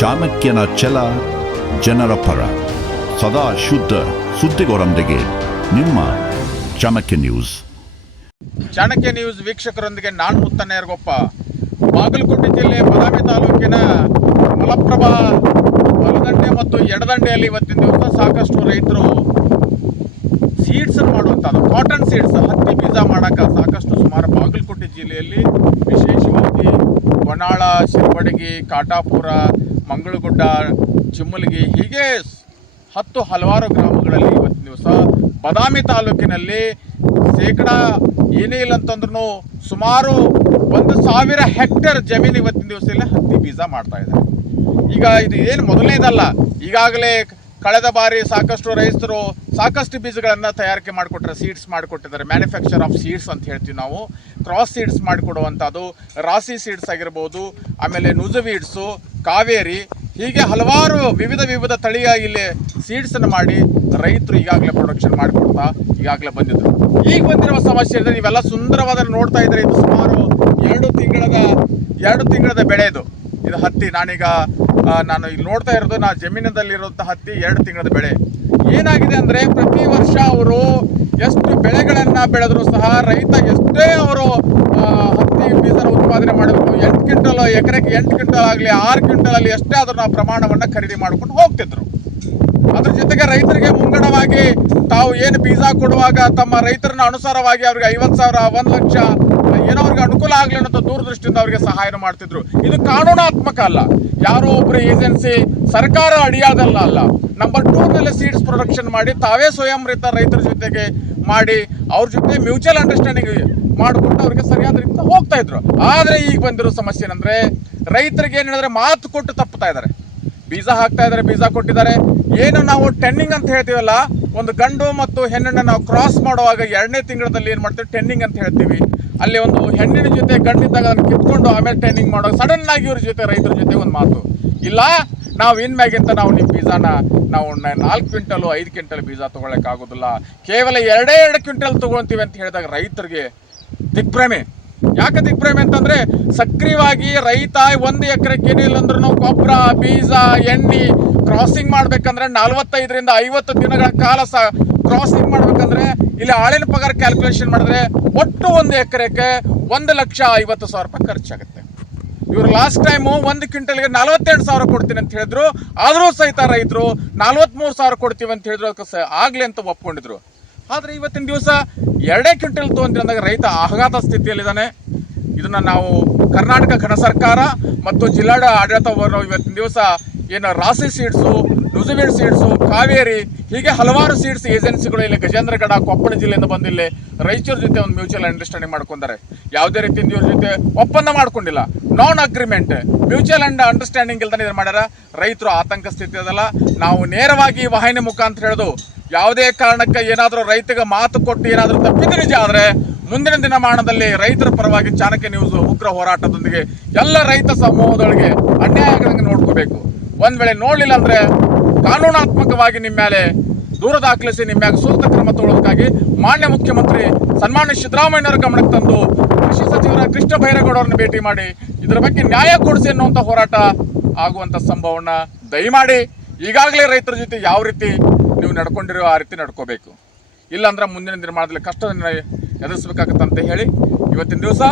ಚಾಣಕ್ಯನ ಛಲ ಜನರ ಪರ, ಸದಾ ಶುದ್ಧ ಸುದ್ದಿಗಳೊಂದಿಗೆ ನಿಮ್ಮ ಚಾಣಕ್ಯ ನ್ಯೂಸ್. ಚಾಣಕ್ಯ ನ್ಯೂಸ್ ವೀಕ್ಷಕರೊಂದಿಗೆ ನಾನು ಮುತ್ತನ್ನೇರಗೊಪ್ಪ. ಬಾಗಲಕೋಟೆ ಜಿಲ್ಲೆ ಬಾದಾಮಿ ತಾಲೂಕಿನ ಮಲಪ್ರಭಾ ಬಲದಂಡೆ ಮತ್ತು ಎಡದಂಡೆಯಲ್ಲಿ ಇವತ್ತಿನ ದಿವಸ ಸಾಕಷ್ಟು ರೈತರು ಸೀಡ್ಸ್ ಮಾಡುವಂಥದ್ದು, ಕಾಟನ್ ಸೀಡ್ಸ್, ಹತ್ತಿ ಬೀಜ ಮಾಡೋಕೆ ಸಾಕಷ್ಟು ಸುಮಾರು ಬಾಗಲಕೋಟೆ ಜಿಲ್ಲೆಯಲ್ಲಿ ವಿಶೇಷವಾಗಿ ಹೊನ್ನಾಳ, ಶಿರಬಡಗಿ, ಕಾಟಾಪುರ, ಮಂಗಳಗುಡ್ಡ, ಚಿಮ್ಮಲಗಿ ಹೀಗೆ ಹಲವಾರು ಗ್ರಾಮಗಳಲ್ಲಿ ಇವತ್ತಿನ ದಿವಸ ಬಾದಾಮಿ ತಾಲೂಕಿನಲ್ಲಿ ಶೇಕಡ ಏನೇ ಇಲ್ಲ ಅಂತಂದ್ರೂ ಸುಮಾರು 1,000 ಹೆಕ್ಟೇರ್ ಜಮೀನು ಇವತ್ತಿನ ದಿವಸ ಇಲ್ಲ ಹತ್ತಿ ಬೀಜ ಮಾಡ್ತಾ ಇದ್ದಾರೆ. ಈಗ ಇದು ಏನು ಮೊದಲನೇದಲ್ಲ, ಈಗಾಗಲೇ ಕಳೆದ ಬಾರಿ ಸಾಕಷ್ಟು ರೈತರು ಸಾಕಷ್ಟು ಬೀಜಗಳನ್ನು ತಯಾರಿಕೆ ಮಾಡಿಕೊಟ್ರೆ, ಸೀಡ್ಸ್ ಮಾಡಿಕೊಟ್ಟಿದ್ದಾರೆ. ಮ್ಯಾನುಫ್ಯಾಕ್ಚರ್ ಆಫ್ ಸೀಡ್ಸ್ ಅಂತ ಹೇಳ್ತೀವಿ ನಾವು. ಕ್ರಾಸ್ ಸೀಡ್ಸ್ ಮಾಡಿಕೊಡುವಂಥದ್ದು, ರಾಸಿ ಸೀಡ್ಸ್ ಆಗಿರ್ಬೋದು, ಆಮೇಲೆ ನುಜುವೀಡ್ಸು, ಕಾವೇರಿ, ಹೀಗೆ ಹಲವಾರು ವಿವಿಧ ತಳಿಯ ಇಲ್ಲಿ ಸೀಡ್ಸನ್ನು ಮಾಡಿ ರೈತರು ಈಗಾಗಲೇ ಪ್ರೊಡಕ್ಷನ್ ಮಾಡಿಕೊಡ್ತಾ ಈಗಾಗಲೇ ಬಂದಿದ್ರು. ಈಗ ಬಂದಿರುವ ಸಮಸ್ಯೆ ಇದ್ರೆ ನೀವೆಲ್ಲ ಸುಂದರವಾದ ನೋಡ್ತಾ ಇದ್ರೆ ಇದು ಸುಮಾರು 2 ತಿಂಗಳದ ಬೆಳೆ ಇದು ಹತ್ತಿ. ನಾನು ಇಲ್ಲಿ ನೋಡ್ತಾ ಇರೋದು ಜಮೀನದಲ್ಲಿರುವಂಥ ಹತ್ತಿ 2 ತಿಂಗಳದ ಬೆಳೆ. ಏನಾಗಿದೆ ಅಂದರೆ ಪ್ರತಿ ವರ್ಷ ಅವರು ಎಷ್ಟು ಬೆಳೆಗಳನ್ನು ಬೆಳೆದರೂ ಸಹ ರೈತ ಎಷ್ಟೇ ಅವರು ಹತ್ತಿ ಬೀಜನ ಉತ್ಪಾದನೆ ಮಾಡಬೇಕು, 8 ಕ್ವಿಂಟಲ್ ಎಕರೆಗೆ 8 ಕ್ವಿಂಟಲ್ ಆಗಲಿ 6 ಕ್ವಿಂಟಲಲ್ಲಿ ಎಷ್ಟೇ ಅದನ್ನು ಪ್ರಮಾಣವನ್ನು ಖರೀದಿ ಮಾಡ್ಕೊಂಡು ಹೋಗ್ತಿದ್ರು. ಅದ್ರ ಜೊತೆಗೆ ರೈತರಿಗೆ ಮುಂಗಡವಾಗಿ ತಾವು ಏನು ಬೀಜ ಕೊಡುವಾಗ ತಮ್ಮ ರೈತರನ್ನ ಅನುಸಾರವಾಗಿ ಅವ್ರಿಗೆ 50,000, 1 ಲಕ್ಷ ಏನೋ ಅವ್ರಿಗೆ ಅನುಕೂಲ ಆಗಲಿ ಅನ್ನೋ ದೂರದೃಷ್ಟಿಯಿಂದ ಅವರಿಗೆ ಸಹಾಯ ಮಾಡ್ತಿದ್ರು. ಇದು ಕಾನೂನಾತ್ಮಕ ಅಲ್ಲ, ಯಾರೋ ಒಬ್ಬರು ಏಜೆನ್ಸಿ ಸರ್ಕಾರ ಅಡಿಯಾದಲ್ಲ ಅಲ್ಲ. ನಂಬರ್ 2ನಲ್ಲಿ ಸೀಡ್ಸ್ ಪ್ರೊಡಕ್ಷನ್ ಮಾಡಿ ತಾವೇ ಸ್ವಯಂ ರೈತರ ಜೊತೆಗೆ ಮಾಡಿ ಅವ್ರ ಜೊತೆ ಮ್ಯೂಚುವಲ್ ಅಂಡರ್ಸ್ಟ್ಯಾಂಡಿಂಗ್ ಮಾಡಿಕೊಂಡು ಅವ್ರಿಗೆ ಸರಿಯಾದ ರೀತಿ ಹೋಗ್ತಾ ಇದ್ರು. ಆದರೆ ಈಗ ಬಂದಿರೋ ಸಮಸ್ಯೆ ಏನಂದ್ರೆ ರೈತರಿಗೆ ಏನು ಹೇಳಿದ್ರೆ ಮಾತು ಕೊಟ್ಟು ತಪ್ಪುತ್ತಾ ಇದ್ದಾರೆ. ಬೀಜ ಹಾಕ್ತಾ ಇದ್ದಾರೆ, ಬೀಜ ಕೊಟ್ಟಿದ್ದಾರೆ. ಏನು ನಾವು ಟೆನ್ನಿಂಗ್ ಅಂತ ಹೇಳ್ತೀವಲ್ಲ, ಒಂದು ಗಂಡು ಮತ್ತು ಹೆಣ್ಣನ್ನು ನಾವು ಕ್ರಾಸ್ ಮಾಡುವಾಗ 2ನೇ ತಿಂಗಳಲ್ಲಿ ಏನು ಮಾಡ್ತೀವಿ, ಟೆನ್ನಿಂಗ್ ಅಂತ ಹೇಳ್ತೀವಿ. ಅಲ್ಲಿ ಒಂದು ಹೆಣ್ಣಿನ ಜೊತೆ ಗಂಡಿದ್ದಾಗ ಅದನ್ನು ಕಿತ್ಕೊಂಡು ಆಮೇಲೆ ಟೆನ್ನಿಂಗ್ ಮಾಡುವಾಗ ಸಡನ್ ಆಗಿ ಇವ್ರ ಜೊತೆ ರೈತರ ಜೊತೆ ಒಂದು ಮಾತು ಇಲ್ಲ, ನಾವು ಇನ್ಮ್ಯಾಗಿಂತ ನಾವು ನಿಮ್ಮ ಬೀಜನ ನಾವು 4 ಕ್ವಿಂಟಲು 5 ಕ್ವಿಂಟಲ್ ಬೀಜ ತೊಗೊಳಕ್ಕಾಗೋದಿಲ್ಲ, ಕೇವಲ 2 ಕ್ವಿಂಟಲ್ ತೊಗೊಳ್ತೀವಿ ಅಂತ ಹೇಳಿದಾಗ ರೈತರಿಗೆ ದಿಗ್ಭ್ರಮೆ. ಯಾಕೆ ದಿಗ್ಭ್ರಮೆ ಅಂತಂದ್ರೆ ಸಕ್ರಿಯವಾಗಿ ರೈತ 1 ಎಕರೆಗೆ ಏನಿಲ್ಲ ಅಂದ್ರೂ ನಾವು ಗೊಬ್ಬರ, ಬೀಜ, ಎಣ್ಣೆ ಕ್ರಾಸಿಂಗ್ ಮಾಡ್ಬೇಕಂದ್ರೆ 45ರಿಂದ 50 ದಿನಗಳ ಕಾಲ ಕ್ರಾಸಿಂಗ್ ಮಾಡ್ಬೇಕಂದ್ರೆ ಇಲ್ಲಿ ಆಳಿನ ಪಗಾರ ಕ್ಯಾಲ್ಕುಲೇಷನ್ ಮಾಡಿದ್ರೆ ಒಟ್ಟು 1 ಎಕರೆಗೆ 1,50,000 ರೂಪಾಯಿ ಖರ್ಚಾಗುತ್ತೆ. ಇವರು ಲಾಸ್ಟ್ ಟೈಮು 1 ಕ್ವಿಂಟಲ್ಗೆ 42,000 ಕೊಡ್ತೀನಿ ಅಂತ ಹೇಳಿದ್ರು. ಆದರೂ ಸಹಿತ ರೈತರು 43,000 ಕೊಡ್ತೀವಿ ಅಂತ ಹೇಳಿದ್ರು, ಅದಕ್ಕೆ ಆಗ್ಲಿ ಅಂತ ಒಪ್ಕೊಂಡಿದ್ರು. ಆದರೆ ಇವತ್ತಿನ ದಿವಸ 2 ಕ್ವಿಂಟಲ್ ತೊಗೊಂಡ್ರಂದಾಗ ರೈತ ಆಘಾತ ಸ್ಥಿತಿಯಲ್ಲಿದ್ದಾನೆ. ಇದನ್ನ ನಾವು ಕರ್ನಾಟಕ ಘನ ಸರ್ಕಾರ ಮತ್ತು ಜಿಲ್ಲಾಡ ಆಡಳಿತವರು ಇವತ್ತಿನ ದಿವಸ ಏನು ರಾಸಿ ಸೀಡ್ಸು, ನುಜುವೀಡ್ ಸೀಡ್ಸು, ಕಾವೇರಿ ಹೀಗೆ ಹಲವಾರು ಸೀಡ್ಸ್ ಏಜೆನ್ಸಿಗಳು ಇಲ್ಲಿ ಗಜೇಂದ್ರಗಡ, ಕೊಪ್ಪಳ ಜಿಲ್ಲೆಯಿಂದ ಬಂದಿಲ್ಲಿ ರೈತರ ಜೊತೆ ಒಂದು ಮ್ಯೂಚುವಲ್ ಅಂಡರ್ಸ್ಟ್ಯಾಂಡಿಂಗ್ ಮಾಡ್ಕೊಂತಾರೆ. ಯಾವುದೇ ರೀತಿಯಿಂದ ಇವ್ರ ಜೊತೆ ಒಪ್ಪಂದ ಮಾಡ್ಕೊಂಡಿಲ್ಲ, ನಾನ್ ಅಗ್ರಿಮೆಂಟ್, ಮ್ಯೂಚುವಲ್ ಅಂಡರ್ಸ್ಟ್ಯಾಂಡಿಂಗ್ ಇಲ್ದಾನೆ ಇದನ್ನು ಮಾಡ್ಯಾರ. ರೈತರು ಆತಂಕ ಸ್ಥಿತಿ ಅದಲ್ಲ. ನಾವು ನೇರವಾಗಿ ವಾಹಿನಿ ಮುಖಾಂತರ ಹೇಳೋದು, ಯಾವುದೇ ಕಾರಣಕ್ಕೆ ಏನಾದರೂ ರೈತಗೆ ಮಾತು ಕೊಟ್ಟು ಏನಾದರೂ ತಪ್ಪಿದ ನಿಜ ಆದರೆ ಮುಂದಿನ ದಿನಮಾನದಲ್ಲಿ ರೈತರ ಪರವಾಗಿ ಚಾಣಕ್ಯ ನ್ಯೂಸ್ ಉಗ್ರ ಹೋರಾಟದೊಂದಿಗೆ ಎಲ್ಲ ರೈತ ಸಮೂಹದೊಳಗೆ ಅನ್ಯಾಯಗಳನ್ನು ನೋಡ್ಕೋಬೇಕು. ಒಂದ್ ವೇಳೆ ನೋಡಲಿಲ್ಲ ಅಂದ್ರೆ ಕಾನೂನಾತ್ಮಕವಾಗಿ ನಿಮ್ಮ ಮೇಲೆ ದೂರ ದಾಖಲಿಸಿ ನಿಮ್ಮ ಮ್ಯಾಗ ಸೂಕ್ತ ಕ್ರಮ ತಗೊಳ್ಳೋದಕ್ಕಾಗಿ ಮಾನ್ಯ ಮುಖ್ಯಮಂತ್ರಿ ಸನ್ಮಾನ್ಯ ಸಿದ್ದರಾಮಯ್ಯನವರ ಗಮನಕ್ಕೆ ತಂದು ಕೃಷಿ ಸಚಿವರ ಕೃಷ್ಣ ಬೈರೇಗೌಡರನ್ನು ಭೇಟಿ ಮಾಡಿ ಇದರ ಬಗ್ಗೆ ನ್ಯಾಯ ಕೊಡಿಸಿ ಅನ್ನುವಂಥ ಹೋರಾಟ ಆಗುವಂಥ ಸಂಭವನ ದಯಮಾಡಿ ಈಗಾಗಲೇ ರೈತರ ಜೊತೆ ಯಾವ ರೀತಿ ನೀವು ನಡ್ಕೊಂಡಿರೋ ಆ ರೀತಿ ನಡ್ಕೋಬೇಕು. ಇಲ್ಲಾಂದ್ರೆ ಮುಂದಿನ ದಿನಮಾನದಲ್ಲಿ ಕಷ್ಟವನ್ನು ಎದುರಿಸಬೇಕಾಗತ್ತಂತ ಹೇಳಿ ಇವತ್ತಿನ ದಿವಸ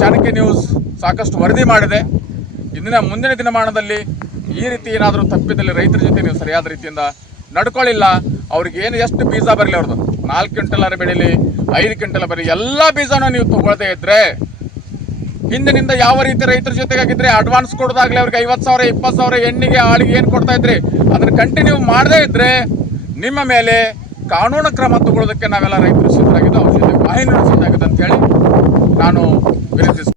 ಚಾಣಕ್ಯ ನ್ಯೂಸ್ ಸಾಕಷ್ಟು ವರದಿ ಮಾಡಿದೆ. ಮುಂದಿನ ದಿನಮಾನದಲ್ಲಿ ಈ ರೀತಿ ಏನಾದರೂ ತಪ್ಪಿದಲ್ಲಿ ರೈತರ ಜೊತೆ ನೀವು ಸರಿಯಾದ ರೀತಿಯಿಂದ ನಡ್ಕೊಳ್ಳಿಲ್ಲ, ಅವ್ರಿಗೆ ಏನು ಎಷ್ಟು ಬೀಜ ಬರಲಿ, ಅವ್ರದ್ದು 4 ಕ್ವಿಂಟಲ್ ಬೆಳೀಲಿ, 5 ಕ್ವಿಂಟಲ್ ಬರಲಿ, ಎಲ್ಲ ಬೀಜನೂ ನೀವು ತಗೊಳ್ಳದೇ ಇದ್ರೆ ಹಿಂದಿನಿಂದ ಯಾವ ರೀತಿ ರೈತರ ಜೊತೆಗಾಗಿದ್ರೆ ಅಡ್ವಾನ್ಸ್ ಕೊಡೋದಾಗ್ಲಿ ಅವ್ರಿಗೆ 50,000, 20,000 ಎಣ್ಣಿಗೆ ಆಳಿಗೆ ಏನು ಕೊಡ್ತಾ ಇದ್ರಿ ಅದನ್ನು ಕಂಟಿನ್ಯೂ ಮಾಡದೇ ಇದ್ರೆ ನಿಮ್ಮ ಮೇಲೆ ಕಾನೂನು ಕ್ರಮ ತಗೊಳ್ಳೋದಕ್ಕೆ ನಾವೆಲ್ಲ ರೈತರು ಸಿದ್ಧರಾಗಿದ್ದು, ಅವ್ರ ಜೊತೆ ವಾಹಿನಿ ಸಿದ್ಧರಾಗಿದೆ ಅಂತ ಹೇಳಿ ನಾನು ವಿನಂತಿಸ್ತೀನಿ.